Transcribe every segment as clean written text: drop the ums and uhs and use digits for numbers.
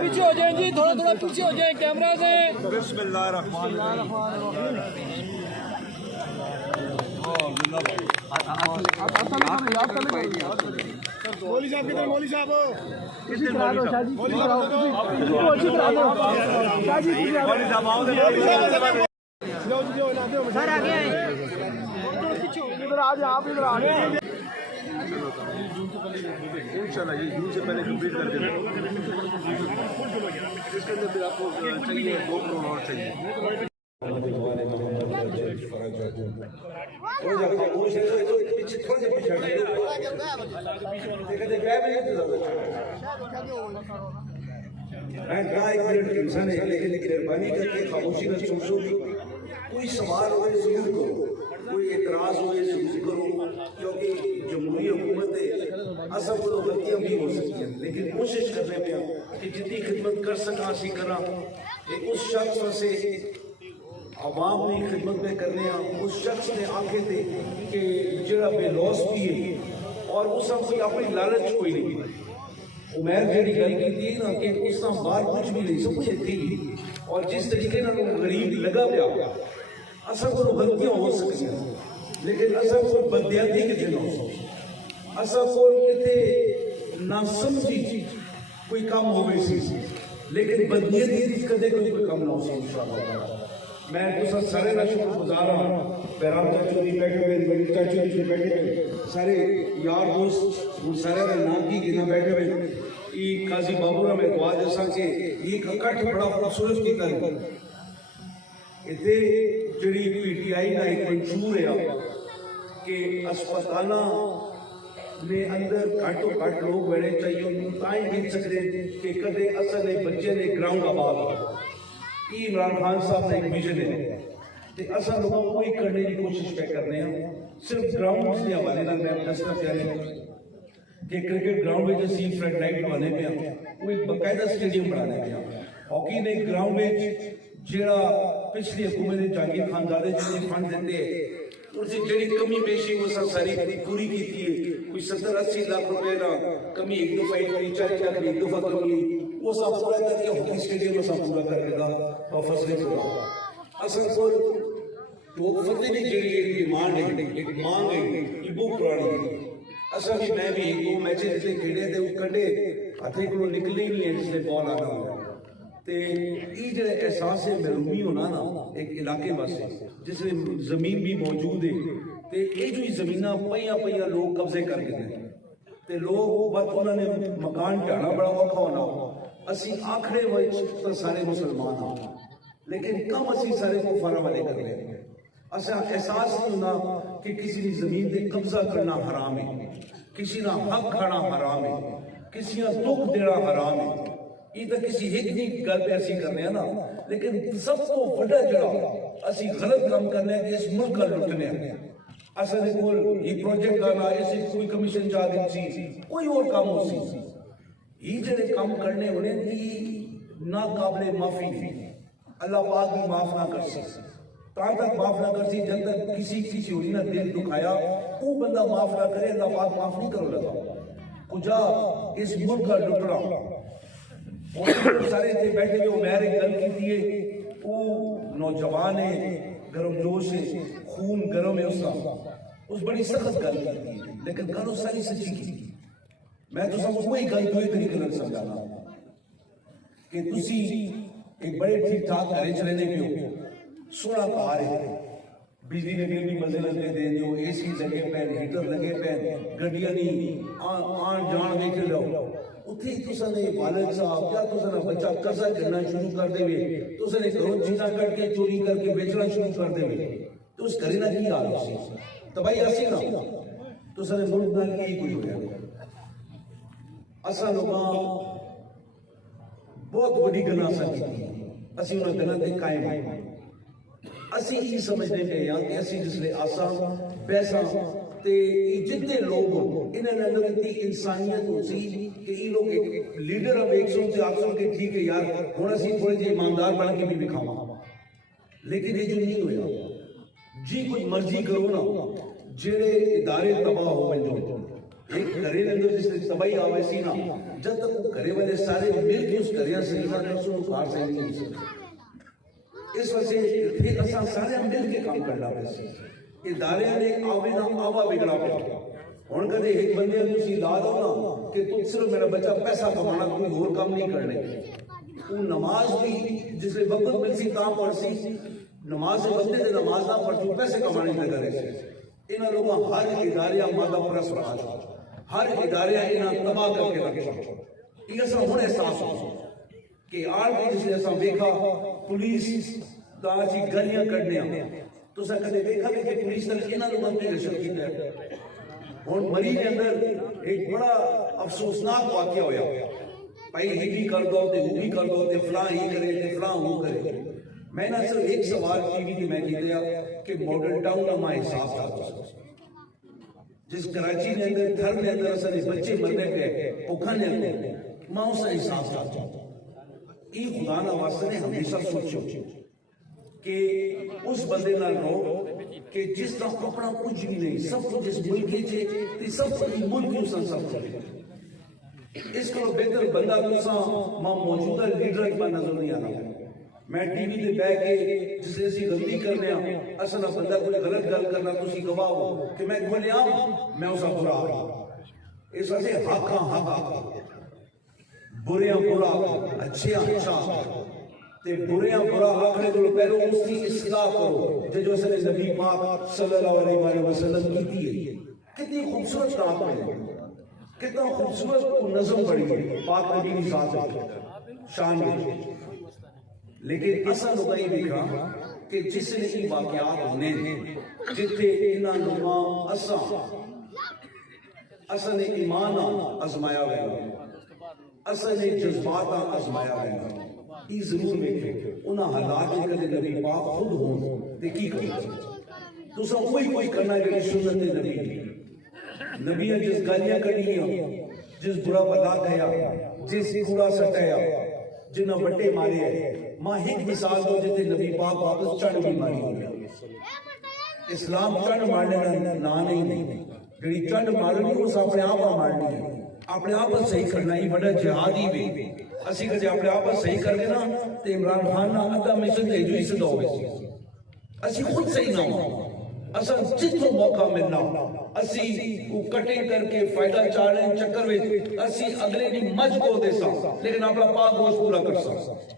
پیچھے ہو جائیں جی، تھوڑا تھوڑا پیچھے ہو جائیں کیمرہ سے. بسم اللہ الرحمن الرحیم. مولوی صاحب کدھر؟ مولوی صاحب سر آگے آئیں. ادھر آ جائیں، آپ ادھر آ جائیں. انشاءاللہ یہ جون سے پہلے کمپلیٹ کر دیں. اس کے اندر پھر آپ کو چاہیے 2 کروڑ اور چاہیے. انسان ہے لیکن مہربانی کر کے خاموشی کا سوچو. کوئی سوال ہو ضرور کرو، کوئی اعتراض ہو ضرور کرو، کیونکہ جمہوری حکومت ہے اصل کو غلطیاں بھی ہو سکتی ہیں، لیکن کوشش کرنے پہ کہ جتنی خدمت کر سکا اسی کرا. ایک اس شخص سے عوام نے خدمت میں کرنے اس شخص نے آنکھیں تھے کہ جڑا بے لوس بھی ہے اور اس کوئی اپنی لالچ کوئی نہیں. عمیر جڑی گل کی تھی نا کہ اس نے بات کچھ بھی نہیں، سب کچھ تھی. اور جس طریقے نہ غریب لگا پیا اصل کو غلطیاں ہو سکتی ہیں، لیکن اصل کو بدیاتی کتنے نہ ہو سکتی. اصل کو کتنے نہ سمجھی کوئی کام ہوئے سی، لیکن بدیاتی کدے کوئی کام نہ ہو سکتی. انشاءاللہ میں تو سارے کا شکر گزار ہوں. بہرام چاچو بھی بیٹھے ہوئے، بڑی چاچو بھی بیٹھے ہوئے، سارے یار دوست سارے کا نام کی گنا بیٹھے ہوئے. یہ قاضی بابورہ میں دعا جیسا کہ یہ اکٹھ بڑا خوبصورت کی کر اتنے جڑی پی ٹی آئی کا ایک منشور ہے کہ اسپتالاں میں اندر گھٹو گھٹ لوگ بیٹھے چاہیے تائیں گن سکتے کہ کدے اصل بچے نے گراؤنڈ آباد ہو. یہ عمران خان صاحب نے ایک ویژن ہے کہ اصل لوگوں کو کوئی کرنے کی کوشش پہ کرنے ہیں. صرف گراؤنڈ کے حوالے نال میں دسنا چاہ رہا ہوں کہ کرکٹ گراؤنڈ میں جیسی فلڈ لائٹ بنانے پہ وہ ایک باقاعدہ اسٹیڈیم بنانے پہ. ہاکی نے گراؤنڈ میں جڑا پچھلی حکومت نے جہانگیر خانزادے جی فنڈ دیتے اس کی جڑی کمی بیشی وہ ساری پوری کی تھی. کوئی 70-80 لاکھ روپے کا کمی ایک دفعہ کری، 40 لاکھ ایک دفعہ کمی وہ سب پورا کر کے ہاکی اسٹیڈیم میں سب پورا کر کے دا اور فصلیں پورا. اصل کو وہ فتح نہیں جڑی ایک ڈیمانڈ ہے، ایک مانگ ہے، یہ بہت پرانی ہے. اصل بھی میں بھی ایک دو میچے جتنے کھیلے تھے وہ کڈے ہاتھے کو نکلے ہی نہیں ہے جس نے بال آنا ہوا. یہ جو احساس محرومی ہونا نا ایک علاقے واسطے جس میں زمین بھی موجود ہے تے یہ جو زمیناں پہیاں لوگ قبضے کر کے دیں تے لوگ بس انہوں نے مکان ٹھانا بڑا اوکھا ہونا. اسی آخرے وچ تو سارے مسلمان ہوں لیکن کم اسی سارے کفار والے کر لیں. اسا احساس نہیں ہونا کہ کسی کی زمین تے قبضہ کرنا حرام ہے، کسی نہ حق کھانا حرام ہے، کسی نہ دکھ دینا حرام ہے. یہ تو کسی ایک نہیں گل پہ اسی کرنے ہیں نا، لیکن سب کو بڑا جڑا اسی غلط کام کرنے ہیں کہ اس ملک کا لٹنے ہیں. اصل کول یہ پروجیکٹ آنا ایسی کوئی کمیشن چاہ دی سی کوئی اور کام ہو سی. یہ جڑے کام کرنے ہونے کی ناقابل معافی نہیں. اللہ پاک بھی معاف نہ کر سکتے تاں تک معاف نہ کر سی جب تک کسی ہوئی نہ دل دکھایا وہ بندہ معاف نہ کرے اللہ پاک معاف نہیں کرو لگا. کجا اس ملک کا لٹنا سارے تھے بیٹھے ہوئے. عمیر ایک گل کی تھی وہ نوجوان ہے، گرم جوش ہے، خون گرم ہے اس کا، اس بڑی سخت گل کی تھی لیکن گل اس ساری سچی کی. میں تو سب کوئی گل دوئی طریقے نال سمجھانا کہ تسی ایک بڑے ٹھیک ٹھاک گھرے چلے دے پیو، سونا کار ہے، بجلی کے بل بھی مزے لگے دے دیو، اے سی لگے پین، ہیٹر لگے پین، گڈیاں نہیں آن جان ویکھ لو. اتھی تساں نے والد صاحب کیا تساں نے بچہ قرضہ کرنا شروع کر دے وے، تساں نے گھروں چیزاں کٹ کے چوری کر کے بیچنا شروع کر دے وے تو اس گھرے نہ کی حال ہو سی تباہی آسی نا. تساں نے ملک نال کی کوئی ہویا اصل لوگاں بہت بڑی گناہ سا کی اسی انہوں گناہ تے قائم ہیں. اسی یہ سمجھنے پہ ہیں کہ اسی جس لئے آسان پیسہ تے جتنے لوگ انہیں اندر اتنی انسانیت ہو سی کہ یہ لوگ ایک لیڈر اب ایک سن سے آپ سن کے ٹھیک ہے یار ہونا سی تھوڑے جی ایماندار بن کے بھی دکھاواں، لیکن یہ جو نہیں ہویا جی کوئی مرضی کرو نا جڑے ادارے تباہ ہو جو ایک گھرے اندر جس نے تباہی آوے سی نا جب تک وہ گھرے والے سارے مل کے اس گھریاں سے نہ سنو کار سے نہیں ہو سکتے اس وجہ سے پھر اساں سارے مل کے کام کرنا پیسے ادارے نے آوا بگڑا پیا ہوں کدے ایک بندے نے اسی لا دو نا کہ تم صرف میرا بچہ پیسہ کمانا کوئی اور کام نہیں کرنے وہ نماز بھی جس میں وقت مل سی کام پڑھ سی نماز سے وقت سے نماز نہ پڑھ تو پیسے کمانے لگا رہے انہاں لوگوں ہر اداریاں مادہ پرست رہا ہر اداریاں انہاں تباہ کر کے رکھا یہ سب ہوں احساس ہو کہ آج بھی جس نے ایسا دیکھا پولیس دا جی گلیاں کرنے تو سا کدے دیکھا بھی کہ پولیس نے انہاں لوگوں نے رشوت کی ہے اور مری کے اندر ایک بڑا افسوسناک واقعہ ہویا بھائی یہ بھی کر دو تے وہ بھی کر دو تے فلاں ہی کرے تے فلاں وہ کرے میں نے صرف ایک سوال ٹی وی کی میں کی دیا کہ ماڈل ٹاؤن کا ماں حساب تھا جس کراچی نے اندر تھر نے اندر اصل بچے مرنے پہ پکھا نے اندر ماں اس کا حساب تھا یہ خدا نہ واسطے نے ہمیشہ سوچو کہ اس بندے نہ رو کہ جس طرح کپڑا کچھ بھی نہیں سب کچھ اس ملک کے سب کچھ ملک کی اساں سب کچھ اس کو بہتر بندہ تساں ماں موجودہ لیڈر کا نظر نہیں آنا میں ٹی وی تے بیٹھ کے جس نے اسی غلطی کرنے اصل بندہ کوئی غلط گل کرنا تسی گواہ ہو کہ میں کھولیا میں اس کا برا اس واسطے حق برے برا اچھے اچھا تے برے برا آخرے تو پہلو اس کی اصلاح کرو جو اس نے نبی پاک صلی اللہ علیہ وسلم کی ہے کتنی خوبصورت رات ہے کتنا خوبصورت نظم پڑی ہے پاک نبی کی ذات شان میں لیکن اصل ہوتا یہ دیکھا کہ جس نے یہ واقعات ہونے جتنے انہاں لوگاں اصل نے ایمان آزمایا گیا اصل نے جذبات آزمایا گیا یہ ضرور دیکھے انہاں حالات کدے نبی پاک خود ہوں تے کی کرنا تو سب کوئی کرنا ہے کہ سنت نبی نبی جس گالیاں کڑیاں جس برا بلا گیا جس کوڑا سٹایا جنہ بٹے مارے ماں ایک مثال دو جتے نبی پاک واپس چڑھ بھی ماری ہو گیا اسلام چڑھ مارنے نہ نہیں جڑی چڑھ مارنی اس اپنے آپ مارنی ہے اپنے آپ صحیح کرنا ہی بڑا جہادی بھی اسی کدے اپنے آپ صحیح کر دینا تے عمران خان نہ ادھا مشن تے جو اس دو اسی خود صحیح نہ ہو اصل جتوں موقع ملنا اسی کو کٹنگ کر کے فائدہ چاڑیں چکر میں اسی اگلے دی مجھ کو دے سا لیکن اپنا پاک گوشت پورا کر سا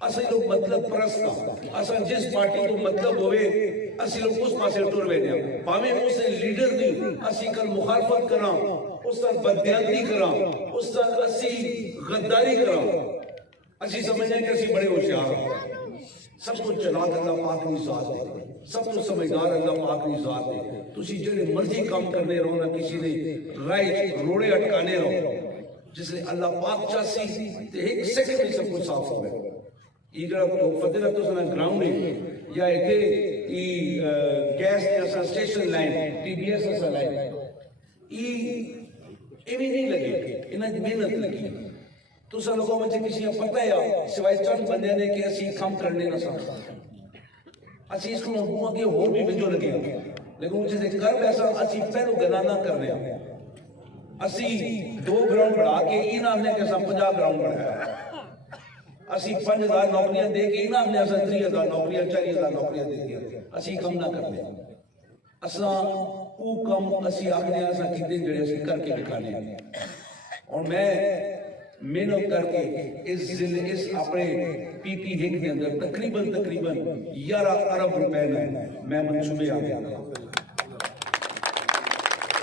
اسی لوگ مطلب پرست اصل جس پارٹی کو مطلب ہوئے اسی لوگ اس پاسے ٹور ہوئے دیا پاویں اس سے لیڈر دی اسی کل مخالفت کراں اس طرح بدیانتی کراں اس طرح اسی غداری کراں اسی سمجھیں کہ اسی بڑے ہوشیار سب کچھ چلا اللہ پاک کی ذات ہے سب کچھ سمجھدار اللہ پاک کی ذات ہے تسی جڑے مرضی کام کرنے رہو نہ کسی نے رائٹ روڑے اٹکانے رہو جس نے اللہ پاک چاسی تے ایک سیکنڈ میں سب کچھ صاف ہو گیا یہ جڑا فضیلہ تو سنا گراؤنڈ ہے یا ایتھے گیس نے اسا station line T B S اسا لائن یہ ایویں نہیں لگے انہاں دی محنت لگی تو سا لوگوں میں کسی نے پتہ ہے سوائے چند بندے نے کہ اسی کام کرنے نہ سکتا اسی اس کو ہوا کہ اور بھی وجہ لگے لیکن جسے کر ایسا اسی پہلو گنا نہ کر رہے ہیں اسی 2 گراؤنڈ بڑھا کے انہاں نے کہ 50 گراؤنڈ بڑھایا اسی 5000 نوکریاں دے کے انہاں نے 30,000 نوکریاں 40,000 نوکریاں دے دیا اسی کم نہ کرنے اساں او کم اسی آخنے اساں کیتے جڑے اسی کر کے دکھانے اور میں محنت کر کے اس اپنے پی پی ہک کے اندر تقریباً 11 ارب روپے میں منصوبے آ گیا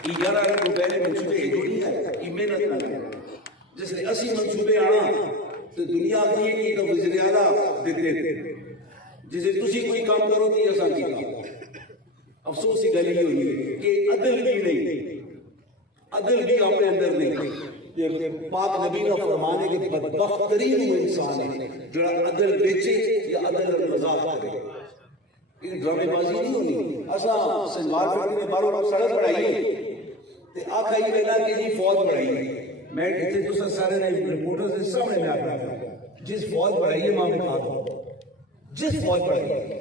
11 ارب روپے نے منصوبے جو نہیں ہے یہ محنت نہ جس نے اسی منصوبے آنا تو دنیا کی یہ تو وزیر اعلیٰ دیکھتے تھے جسے تسی کوئی کام کرو تو یہ آسان کیا افسوس کی گل یہ ہوئی کہ عدل بھی نہیں عدل بھی اپنے اندر نہیں پاک نبی کا فرمانے کے بدبخت ترین وہ انسان ہے جو عدل بیچے یا عدل مذاق کرے یہ ڈرامے بازی نہیں ہونی اصلا سنوار فکر نے باروں سڑک بڑھائی ہے تے آخا یہ کہنا کہ یہ فوج بڑھائی ہے میں اتنے دوسرا سارے رپورٹر سے سامنے میں آ رہا جس فوج بڑھائی ہے ماں میں کھا دو جس فوج بڑھائی ہے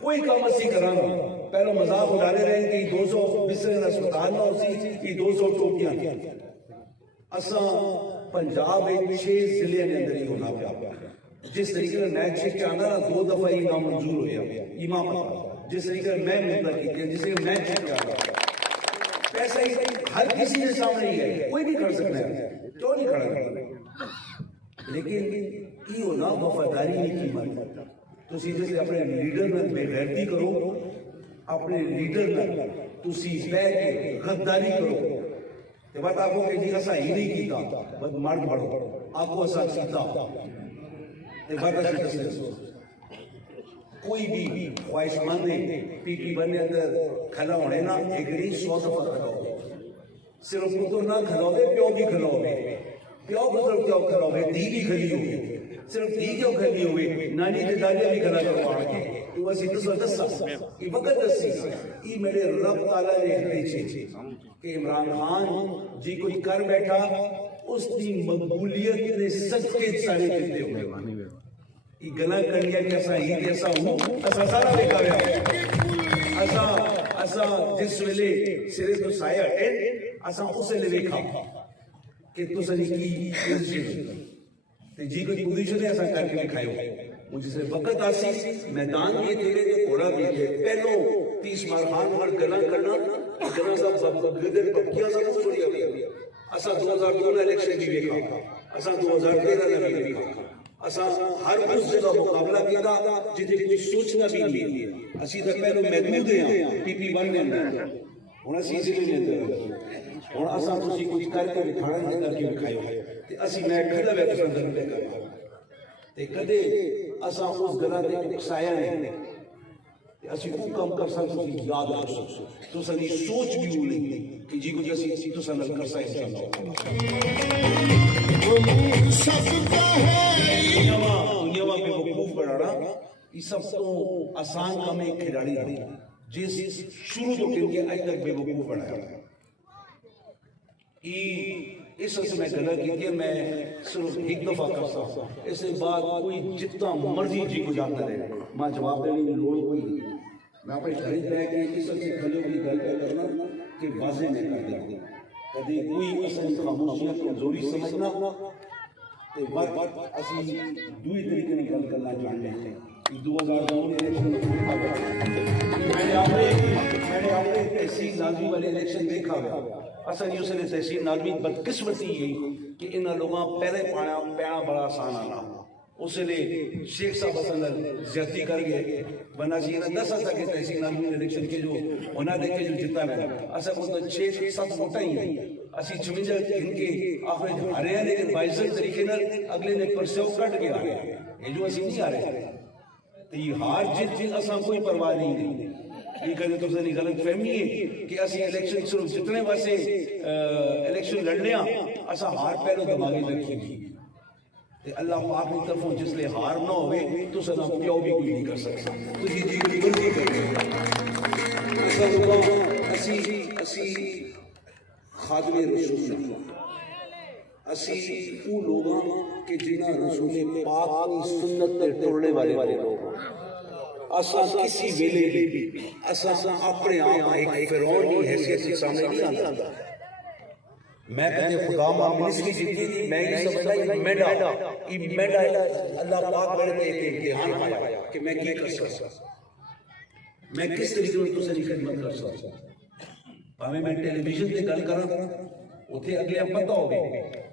کوئی کام اسی کرانا پہلو مذاق اڑانے رہے کہ 200 بسر اسپتال میں اسی 200 ٹوپیاں اساں پنجاب میں 6 ضلع کے اندر ہی ہونا پیا جس طریقے نیٹ چیک آنا 2 دفعہ ہی نامنظور ہویا امام جس طریقے میں مدد کی جس طریقے نیٹ چیک آنا ایسا ہی ہر کسی کے سامنے ہی ہے کوئی بھی کر سکتا ہے کیوں نہیں کھڑا لیکن یہ ہونا وفاداری نہیں قیمت تسی جیسے اپنے لیڈر میں بے غیرتی کرو اپنے لیڈر میں تسی بیٹھ کے غداری کرو تو بات آپ کو کہ جی ایسا ہی نہیں کیتا بس مرد بڑھو آپ کو ایسا کیتا تو بات ایسا کوئی بھی خواہش مند پی پی بننے اندر کھلا ہونے نا ایک نہیں 100 دفعہ کھلا ہو صرف پتر نہ کھلا ہوئے پیو بھی کھلا ہوئے پیو بزرگ کیوں کھلا ہوئے دی بھی کھلی ہوئے صرف دی کیوں کھلی ہوئے نانی کے دالیاں بھی کھلا کروا کے تو بس یہ دسا یہ وقت دسی یہ میرے رب تعالیٰ نے پیچھے کہ عمران خان جی کوئی کر بیٹھا اس کی مقبولیت نے صدقے سارے کتے ہوئے یہ گلا کرنیا کہ ایسا ہی جیسا ہوں ایسا سارا دیکھا گیا ایسا جس ویلے سرے تو سایہ ہے ایسا اسے لے دیکھا کہ تو سنی کی پوزیشن جی کوئی پوزیشن ہے ایسا کر کے دکھائے ہو مجھے سے وقت آسی میدان بھی تھے گھوڑا بھی تھے پہلو 30 مارخان اور گلا کرنا گلا سب گدر پکیا سب چھوڑی ہوئی ایسا 2002 الیکشن بھی دیکھا ایسا 2013 میں بھی دیکھا اساں ہر اس جگہ مقابلہ کیا جتے کوئی سوچنا بھی نہیں اسی تو پہلو محدود ہیں پی پی 1 نے ہن اسی اس لیے نہیں ہن اساں تسی کچھ کر کے دکھانا نہیں کر کے دکھائیو تے اسی میں کھڑا وے تو اندر لے کر تے کدے اساں اس گلا تے اکسایا نہیں تے اسی کو کم کر سکتے ہیں یاد رکھ سکتے تو سنی سوچ بھی نہیں کہ جی کچھ اسی تو سن کر سکتے ہیں دنیا میں وقوف بڑھانا یہ سب تو آسان کام ہے کھلاڑی جس شروع تو کن کے آج تک بے وقوف بڑھایا اس سے میں غلط کی کہ میں صرف ایک دفعہ کرتا ہوں اس کے بعد کوئی جتنا مرضی جی کو جاتا رہے میں جواب دینے میں لوڑ کوئی نہیں میں اپنے خرید رہا کہ اس سے کھلوں کی گل کرنا کہ واضح نہیں کر دیتے کدی کوئی اصل خاموشیاں کمزوری سمجھنا تے بات اسی دوئی طریقے میں گل کرنا چاہتے ہیں 2009 میں میں نے اپنے تحصیل نازمی والے الیکشن دیکھا گیا اصل یہ اسے تحصیل نازمی بدقسمتی یہی کہ انہاں لوگاں پہلے پینا بڑا آسان آنا اس لیے شیخ صاحب اصل زیادتی کر گئے بنا سی انہاں 10 تک تحصیل نازمی الیکشن کے جو انہاں دیکھے جو جتا رہا اصل وہ 6-7 ووٹاں ہی ہیں اسی 56 ان کے آخر آ رہے ہیں لیکن باعثت طریقے نہ اگلے نے پرسیو کٹ گیا یہ جو اسی نہیں آ رہے تو یہ ہار جیت اساں کوئی پرواہ نہیں یہ کہتے تو سنی غلط فہمی ہے کہ اسی الیکشن صرف جتنے واسے الیکشن لڑنے اساں ہار پہلو دماغی رکھی گی اللہ پاک کی طرفوں جس لئے ہار نہ ہوئے تو سنا پیو بھی کوئی نہیں کر سکتا تو یہ جی کوئی غلطی کر گئے اسی خادم رسول اسی وہ لوگاں کہ جنہاں رسول پاک کی سنت پر توڑنے والے لوگ اساں کسی ویلے بھی اساں اپنے آپ ایک فرعون کی حیثیت کے سامنے نہیں آتا میں کہتے خدا ماں منسٹری جتنی تھی میں یہ سمجھتا یہ مینڈا اللہ پاک بڑے میں ایک امتحان آیا کہ میں کیا کر سکتا میں کس طریقے میں تسے خدمت کر سکتا میں ٹیلی ویژن سے گل کر اتنے اگلے پتہ ہو گئے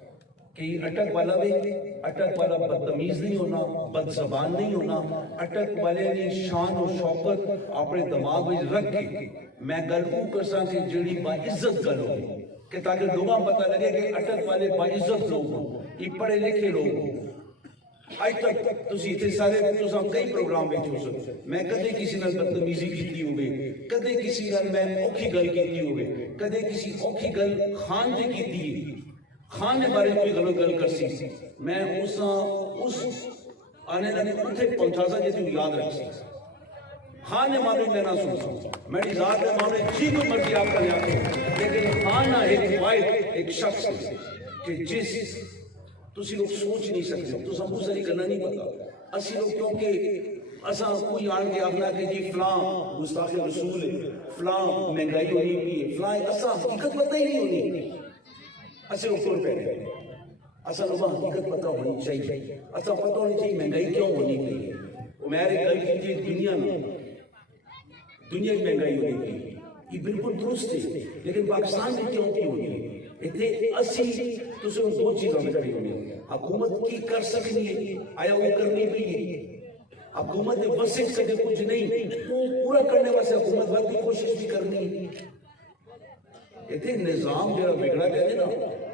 کہ اٹک والا بدتمیز نہیں ہونا بد زبان نہیں ہونا اٹک والے نے شان و شوکت اپنے دماغ میں رکھ کے میں گل کو کر سا کہ جڑی با عزت گل ہو کہ تاکہ لوگاں پتہ لگے کہ اٹک والے با عزت لوگ ہوں یہ پڑھے لکھے لوگ ہوں آج تک تسی اتنے سارے تساں کئی پروگرام بیٹھے ہو سکتے میں کدے کسی نال بدتمیزی کیتی ہوئے کدے کسی نال میں اوکھی گل کیتی ہوئے کدے کسی اوکھی گل خان نے کیتی خان نے بارے کوئی غلط گل کر سی میں اس آنے لگے اتنے پہنچا سا جیسے یاد رکھ سی خان نے معلوم لینا سنتا میری ذات ہے معلوم جی کوئی مرضی آپ کا لیا لیکن خان نہ ایک واحد ایک شخص کہ جس تسی لوگ سوچ نہیں سکتے تو سب ساری کرنا نہیں پتا اسی لوگ کیونکہ اساں کوئی آن کے اپنا کہ جی فلاں گستاخ رسول ہے فلاں مہنگائی ہونی کی فلاں اساں حقیقت پتہ ہی نہیں ہونی اسے اوپر پہ رہے اصل وہ حقیقت پتہ ہونی چاہیے اصل پتہ ہونی چاہیے مہنگائی کیوں ہونی چاہیے عمیر گل کی دنیا میں مہنگائی ہونی چاہیے یہ بالکل درست ہے لیکن پاکستان میں کیوں کی ہونی ہے اتنے اسی تو سے دو چیزوں میں کری ہونی حکومت کی کر سکنی ہے آیا وہ کرنی بھی ہے حکومت نے بس ایک سکے کچھ نہیں پورا کرنے واسے حکومت بھر کی کوشش بھی کرنی ہے اتنے نظام جو بگڑا گیا ہے نا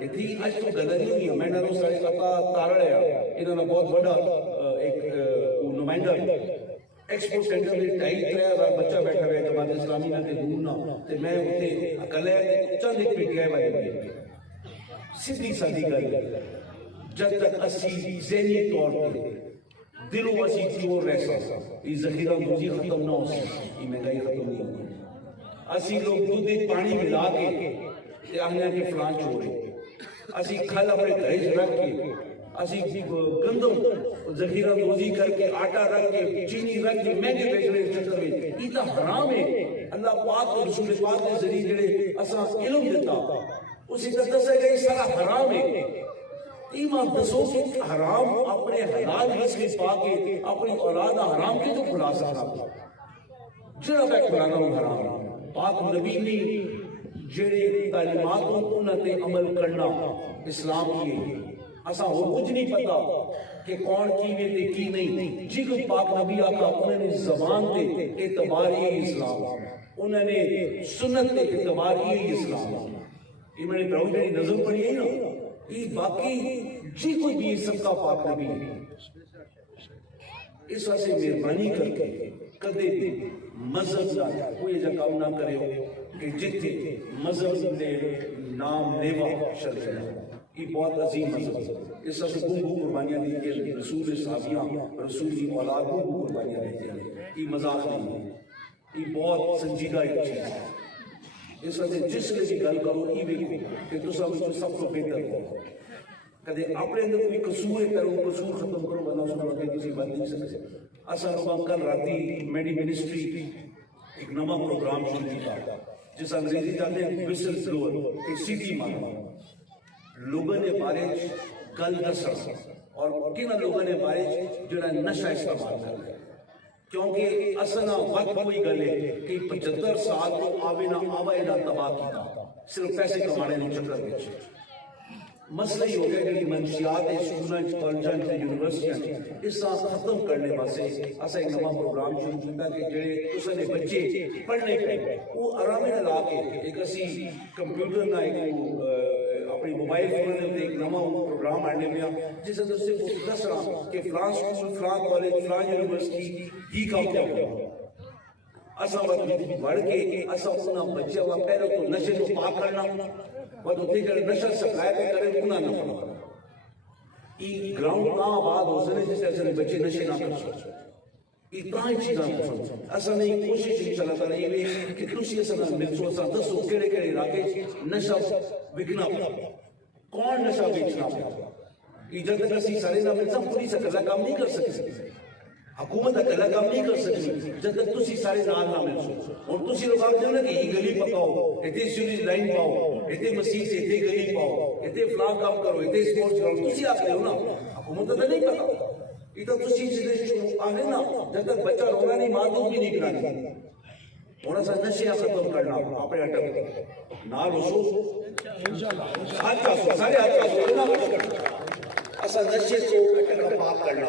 اتنی آج تو غلط نہیں ہوئی میں نے روز سارے تارڑ ہے انہوں نے بہت بڑا ایک نمائندہ ایکسپورٹ سینٹر میں 2.5-3 بچہ بیٹھا ہوا ہے جماعت اسلامی نہ تے دور نہ تے میں اتنے اکلے چند ایک پی ٹی آئی والے سیدھی سادھی گل جب تک اسی ذہنی طور پہ دلوں اسی چور رہ سکتا یہ ذخیرہ دوزی ختم نہ ہو سکتا یہ مہنگائی ختم نہیں ہوگی اسی لوگ دودھ پانی ملا کے آنے کے فلان چھوڑے اسی کھل اپنے گھر رکھ کے اسی گندم ذخیرہ دوزی کر کے آٹا رکھ کے چینی رکھ کے مہنگے بیچنے چکر میں یہ تو حرام ہے اللہ پاک اور رسول پاک کے ذریعے جڑے اساں علم دیتا اسی طرح سے کہ یہ سارا حرام ہے ایمان دسو کہ حرام اپنے حلال رزق پا کے اپنی اولاد حرام کے تو کھلا سکتا جڑا میں کھلانا ہوں حرام پاک نبی نے جڑے تعلیمات انہوں نے عمل کرنا اسلام کی اساں وہ کچھ نہیں پتا کہ کون کیویں تے کی نہیں جی کوئی پاک نبی آقا انہوں نے زبان تے اعتبار یہ اسلام انہوں نے سنت تے اعتبار یہ اسلام یہ میں نے پڑھوں جڑی نظم پڑھی ہے نا یہ باقی جی کوئی بھی سب کا پاک نبی اس واسطے مہربانی کر کے کدے بھی مذہب کا کوئی ایسا کام نہ کرے ہو کہ جتنے مذہب نے نام لیوا شر کرنا یہ بہت عظیم مذہب ہے اس واسطے گنگو قربانیاں دی کہ رسول صحابیاں رسول کی اولاد کو قربانیاں دیتے ہیں یہ مذاق نہیں ہے یہ بہت سنجیدہ ایک چیز ہے اس واسطے جس لئے بھی گل کرو یہ بھی کہ تو سب کو بہتر ہو کدے اپنے اندر کوئی قصور کرو قصور ختم کرو بنا سنو کہ کسی بات نہیں سکتے اصلا لوگاں کل راتی میڈی منسٹری ایک نواں پروگرام شروع کیا جس انگریزی جاتے ہیں وسل بلور کہ سیٹی مارنا لوگوں نے بارے گل دسا اور کن لوگوں نے بارے جڑا نشہ استعمال کر لیا کیونکہ اصلا وقت کوئی گل ہے کہ 75 سال کو آوے نہ آوے نہ تباہ کیتا صرف پیسے کمانے نہیں چکر وچ مسئلہ ہی ہو گیا کہ منشیات اسٹوڈنٹ کالجز یونیورسٹیاں اس سال ختم کرنے واسطے اسا ایک نواں پروگرام شروع کیتا کہ جڑے تساں دے بچے پڑھنے پہ وہ آرام نال لا کے ایک اسی کمپیوٹر نہ ایک اپنی موبائل فون میں ایک نواں پروگرام آنے میں جس اندر سے وہ دس رہا کہ فلاں سکول فلاں کالج فلاں یونیورسٹی ہی کام کیا ہوا اسا وقت بڑھ کے اسا اپنا بچے ہوا پہلے تو نشے کو پاک کرنا وہ تو دیکھ نشہ سپلائی پہ کرے گناہ نہ ہونا یہ گراؤنڈ کہاں آباد ہو سکے جس طرح سے بچے نشے نہ کر سکتے اتنا ہی چیزاں پسند اصلا نہیں کوشش ان شاء اللہ تعالیٰ یہ کہ تسی اصلا ملسو اصلا دسو کیڑے کیڑے علاقے نشہ وکنا پڑا کون نشہ بیچنا پڑا یہ جب تک اسی سارے نہ ملسا پولیس اکلا کام نہیں کر سکتے حکومت اکلا کام نہیں کر سکتی جب تک تسی سارے نال نہ ملسو اور تسی لوگ آپ جو نا کہ یہ گلی پکاؤ اتنے سیوریج لائن پاؤ اتنے مسیح سے اتنے گلی پاؤ اتنے فلاں کام کرو اتنے سپورٹس کرو تسی آپ لے ہو نا حکومت تو نہیں پتا یہ تو کچھ چیزیں آگے نا جب تک بچہ رونا نہیں ماں دودھ بھی نہیں پلانی ہونا سا نشیاں ختم کرنا اپنے اٹک نہ رسو ہاتھ کا سو سارے ہاتھ کا سو ایسا نشے کو اٹک پاک کرنا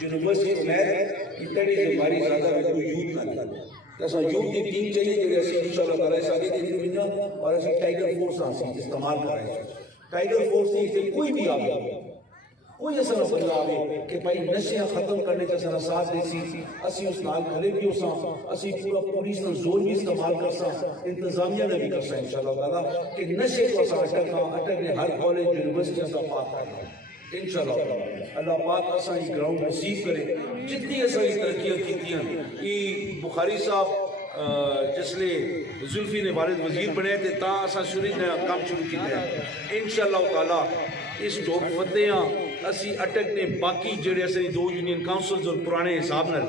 یونیورسٹی میں اتنی ہماری زیادہ کوئی یوتھ نہ ایسا یوتھ کی ٹیم چاہیے کہ ایسے انشاءاللہ تعالیٰ اس آگے کی دن اور ایسے ٹائگر فورس آسی استعمال کر رہے ہیں ٹائگر فورس نہیں کوئی بھی آگے کوئی ایسا نہ بندہ آگے کہ بھائی نشیاں ختم کرنے کا سارا ساتھ دے سی اسی اس نال کھلے بھی ہو سا اسی پورا پولیس نے زور بھی استعمال کر سا انتظامیہ نے بھی کر سا انشاءاللہ تعالیٰ کہ نشے کو سا اٹک نے ہر کالج یونیورسٹی سے پاک کرنا انشاءاللہ اللہ پاک اساں یہ گراؤنڈ نصیب کرے جتنی اساں ترقیاں کیتیاں یہ بخاری صاحب جس لئے زلفی نے والد وزیر بنے تھے تا اساں شروع نے کام شروع کیتے ہیں انشاءاللہ تعالیٰ اس ٹوپ فتحیاں اسی اٹک نے باقی جڑے اسے دو یونین کاؤنسلز اور پرانے حساب نہ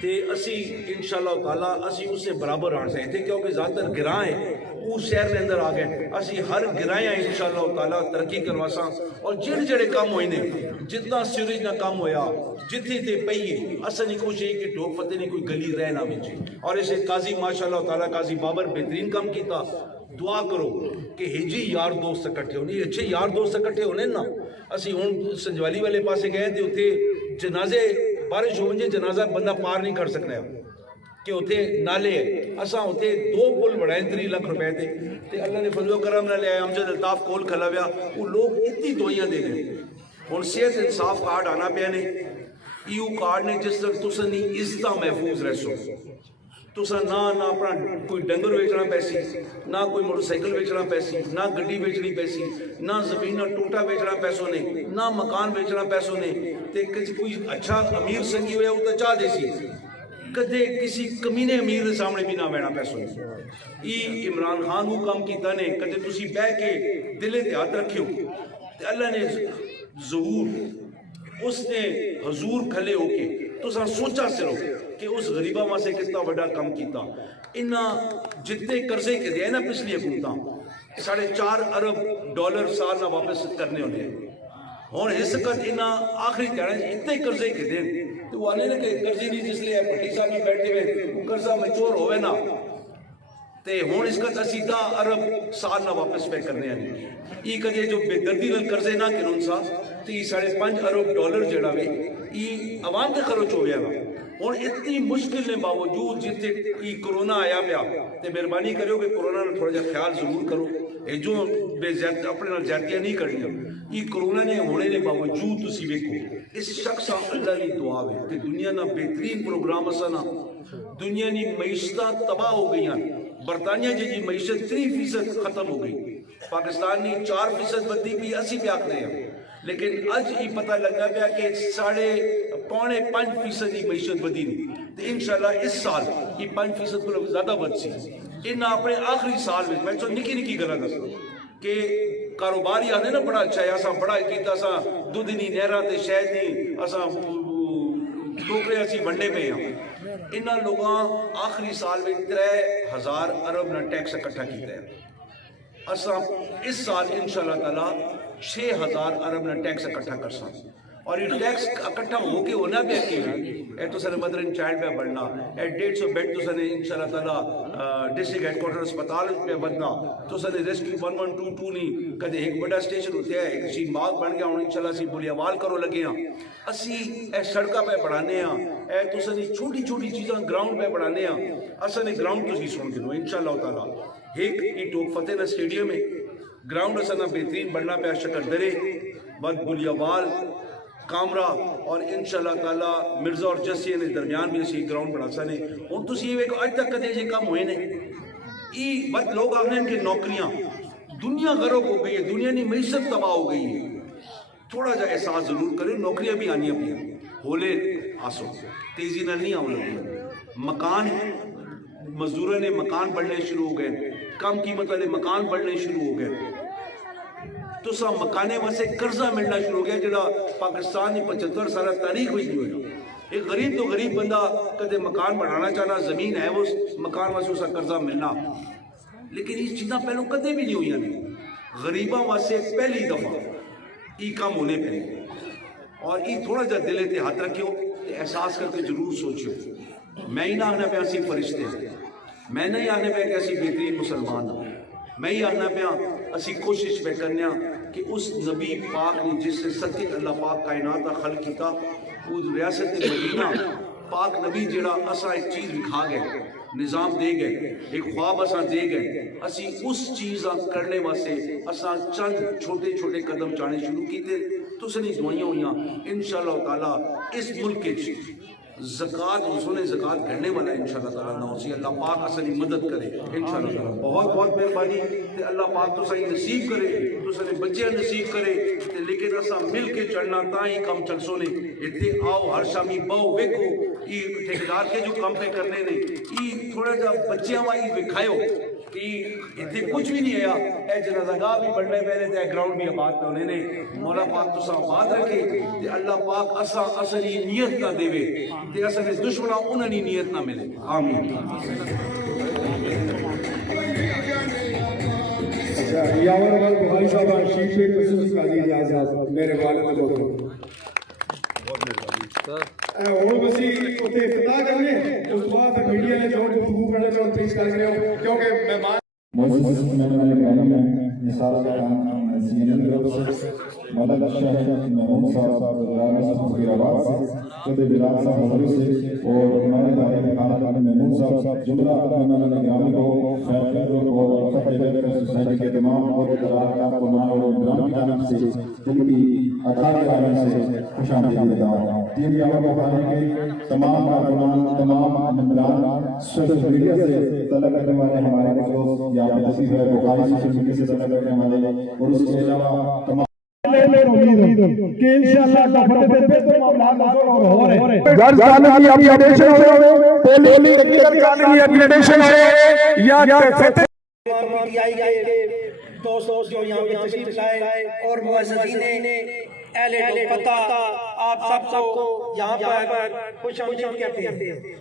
تے اسی انشاءاللہ تعالیٰ اسی اس سے برابر آن سکتے کیونکہ زیادہ تر گراں ہے اس شہر کے اندر آ گئے اسی ہر گرایا انشاءاللہ تعالیٰ ترقی کرواساں اور جڑے کام ہوئے نے جتنا سیوریج نہ کام ہویا جتنی تے پئیے اصل نہیں کوشش کہ ڈھوک فتح نہیں کوئی گلی رہ نہ بچے اور اسے قاضی ماشاءاللہ تعالیٰ قاضی بابر بہترین کام کیتا دعا کرو کہ ہجی یار دوست اکٹھے ہونے اچھے یار دوست اکٹھے ہونے نا اسی ہوں سنجوالی والے پاسے گئے تھے اتنے جنازے بارش ہو جائے جنازہ بندہ پار نہیں کر سکنا کہ اتنے نالے اساں اتنے 2 پل بڑھائے 3 لاکھ روپے تے اللہ نے فضل و کرم نہ لیا امجد الطاف کول کھلا ویا وہ لوگ اتنی دوائیاں دے گئے ہوں صحت انصاف کارڈ آنا پیا نے ایو کارڈ نے جس طرح تساں نہیں عزتاں محفوظ رہ سو تساں نہ اپنا کوئی ڈنگر بیچنا پیسی نہ کوئی موٹر سائیکل بیچنا پیسی نہ گڈی بیچنی پیسی نہ زمین نہ ٹوٹا بیچنا پیسوں نے نہ مکان بیچنا پیسوں نے تے کوئی اچھا امیر سنگی ہویا وہ تو چاہ دے سی کدے کسی کمینے امیر دے سامنے بھی نہ بینا پیسوں ای عمران خان کو کام کیتا نے کدے تسی بہ کے دلے تے ہاتھ رکھیو تے اللہ نے ظہور اس نے حضور کھلے ہو کے تو سوچا سرو کہ اس غریبہ ماں سے کتنا بڑا کام کیتا انہاں جتنے قرضے کے دیا نا پچھلی حکومتاں $4.5 ارب سال نہ واپس کرنے ہونے ہوں اس وقت انہاں آخری تیارے اتنے قرضے کے دیں تو وہ آنے کہ قرضی نہیں جس لئے پٹی صاحب میں بیٹھے ہوئے قرضہ میچور ہوئے نا تے ہون اس کا 10 ارب سال نہ واپس پہ کرنے آنے ای کدے جو بے دردی نل قرضے نہ کرن سا تی $5.5 ارب جڑا وے ای عوام کے خرچ ہو گیا ہوں اتنی مشکل نے باوجود جتے ای کرونا آیا پیا تے مہربانی کرو کہ کرونا نے تھوڑا جا خیال ضرور کرو اے جو اپنے نال زیادتیاں نہیں کرنی ای کرونا نے ہونے نے باوجود تسی ویکھو اس شخص اللہ کی دعا ہے کہ دنیا نہ بہترین پروگرام اسانا دنیا نی معیشتاں تباہ ہو گئی ہیں برطانیہ جی معیشت 3% ختم ہو گئی پاکستان نے 4% بدی بھی 80 پہ آکھ رہے ہیں لیکن اج ہی پتہ لگا پیا کہ 5.5% کی معیشت بدی نہیں تو انشاءاللہ اس سال یہ 5% کو زیادہ بد سی انہاں اپنے آخری سال میں تو نکی گلا دسو کہ کاروباری آنے نا بڑا اچھا ہے اساں بڑا کیتا سا دودھ نہیں نہراں تے شہد نہیں اساں ٹوکرے اسی ونڈے پہ ہیں انہاں لوگاں آخری سال میں 3000 ارب نہ ٹیکس اکٹھا کیتا ہے اساں اس سال انشاءاللہ تعالی 6000 ارب نہ ٹیکس اکٹھا کر سا اور یہ ٹیکس اکٹھا ہو کے ہونا بھی کہ اے تو سنے مدر ان چائلڈ پہ بڑھنا اے 150 بیڈ تو سنے انشاءاللہ تعالی ڈسٹرکٹ ہیڈ کوارٹر اسپتال پہ بدنا تو سنے ریسکیو 1122 نہیں کدے ایک بڑا اسٹیشن ہوتے ہیں ایک شین باغ بن گیا ہوں انشاءاللہ سی بولیوال کرو لگے ہیں اسی اے سڑکہ پہ بڑھانے ہیں اے تو سنے چھوٹی چھوٹی چیزاں گراؤنڈ پہ بڑھانے ہیں اصلا نے گراؤنڈ تو ہی سن کے دو انشاءاللہ تعالی ایک یہ ٹوک فتح نہ سٹیڈیم ہے گراؤنڈ اصلا بہترین بڑھنا پہ شکر درے بعد بولیوال کامرہ اور انشاءاللہ تعالی مرزا اور جسیہ نے درمیان بھی اسی گراؤنڈ بڑھا سا نے ان تو سی ایک آج تک کدے یہ کام ہوئے نے ای بات لوگ آگنے ان کے نوکریاں دنیا غرق ہو گئی ہے دنیا نے معیشت تباہ ہو گئی ہے تھوڑا جا احساس ضرور کریں نوکریاں بھی آنی اپنی ہولے آسو تیزی نہ نہیں آؤں لگی مکان مزدوروں نے مکان بڑھنے شروع ہو گئے کم قیمت والے مکان بڑھنے شروع ہو گئے تو سا مکانے واسے قرضہ ملنا شروع ہو گیا جڑا پاکستان 75 سالہ تاریخ ہوئی نہیں ہوئی ایک غریب تو غریب بندہ کدے مکان بنانا چاہنا زمین ہے وہ مکان واسے اسا قرضہ ملنا لیکن یہ چیزاں پہلو کدے بھی نہیں ہوئی نہیں غریباں واسے پہلی دفعہ ای کام ہونے پہ اور ای تھوڑا جا دلے تے ہاتھ رکھیو تے احساس کر کے ضرور سوچیو میں ہی نہ آنا پہ اسی فرشتے ہیں میں نہیں آنے پہ کہ اسی بہترین مسلمان ہیں میں ہی آنا پہ اسی کوشش پہ کرنے کہ اس نبی پاک نے جس سے صدقے اللہ پاک کائنات خلق کیتا وہ ریاست مدینہ پاک نبی جڑا اسا ایک چیز دکھا گئے نظام دے گئے ایک خواب اسا دے گئے اسی اس چیز کرنے واسے اسا چند چھوٹے چھوٹے قدم چانے شروع کیتے تو سنی دعائیاں ہوئیاں انشاءاللہ تعالی اس ملک کے زکاة رسول زکاة کرنے والا انشاءاللہ تعالیٰ نوسی اللہ پاک اصلی مدد کرے انشاءاللہ تعالیٰ بہت بہت مہربانی کہ اللہ پاک تو صحیح نصیب کرے تو صحیح بچے نصیب کرے لیکن ایسا مل کے چڑھنا تائیں کم چل سونے اتنے آؤ ہر شامی باؤ ویکو یہ ٹھیکدار کے جو کام پہ کرنے نے یہ تھوڑا جا بچیاں وائی وکھائیو کہ اتنے کچھ بھی نہیں ہے اے جنازہ گاہ بھی بڑھنے پہلے تھے گراؤنڈ بھی آباد پہ ہونے نے مولا پاک تو سا آباد رکھے کہ اللہ پاک اسا اصلی نیت نہ دے تے اصلی دشمنہ انہوں نیت نہ ملے آمین یاور احمد بخاری صاحب شیف پہ محسوس قاضی اجازت میرے والد محترم اور بسی اتنے افتتاح کرنے اس بعد میڈیا نے جو گفتگو کرنے میں پیش کر رہے ہو کیونکہ مہمان موجود نثار مدد شاہ محمود صاحب فقیرآباد سے چودھری بلال صاحب مغرب سے اور ہمارے دائرہ خانہ محمود صاحب جملہ اپنے نگرامی کو خیر اور فتح ویلفیئر سوسائٹی کے تمام اور ادارات کو مان اور احترام کی جانب سے دل کی اٹھارہ جانب سے خوش آمدید دیتا ہوں ٹیم یاور بخاری کے تمام کارکنان تمام ممبران سوشل میڈیا سے تعلق رکھنے والے ہمارے دوست یہاں پہ تشریف ہے بخاری سوشل میڈیا سے تعلق رکھنے والے اور اس کے علاوہ تمام کہ انشاءاللہ فتح پہ تو معاملات ہو رہے ہیں گھر جانے کی اپڈیشن ہو پہلی ٹیکنیکل جانے کی اپڈیشن ہے یا فتح پی آئی کے دوست جو یہاں پہ تشریف لائے اور معززین اہل فتح آپ سب کو یہاں پر خوش آمدید کہتے ہیں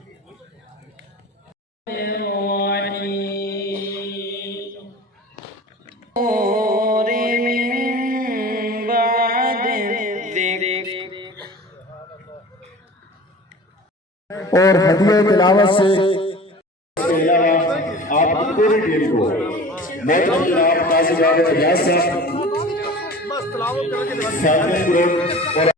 اور ہدیہ تلاوت سے اس کے علاوہ آپ کی پوری ٹیم کو محترم جناب قاضی جاوید ریاض صاحب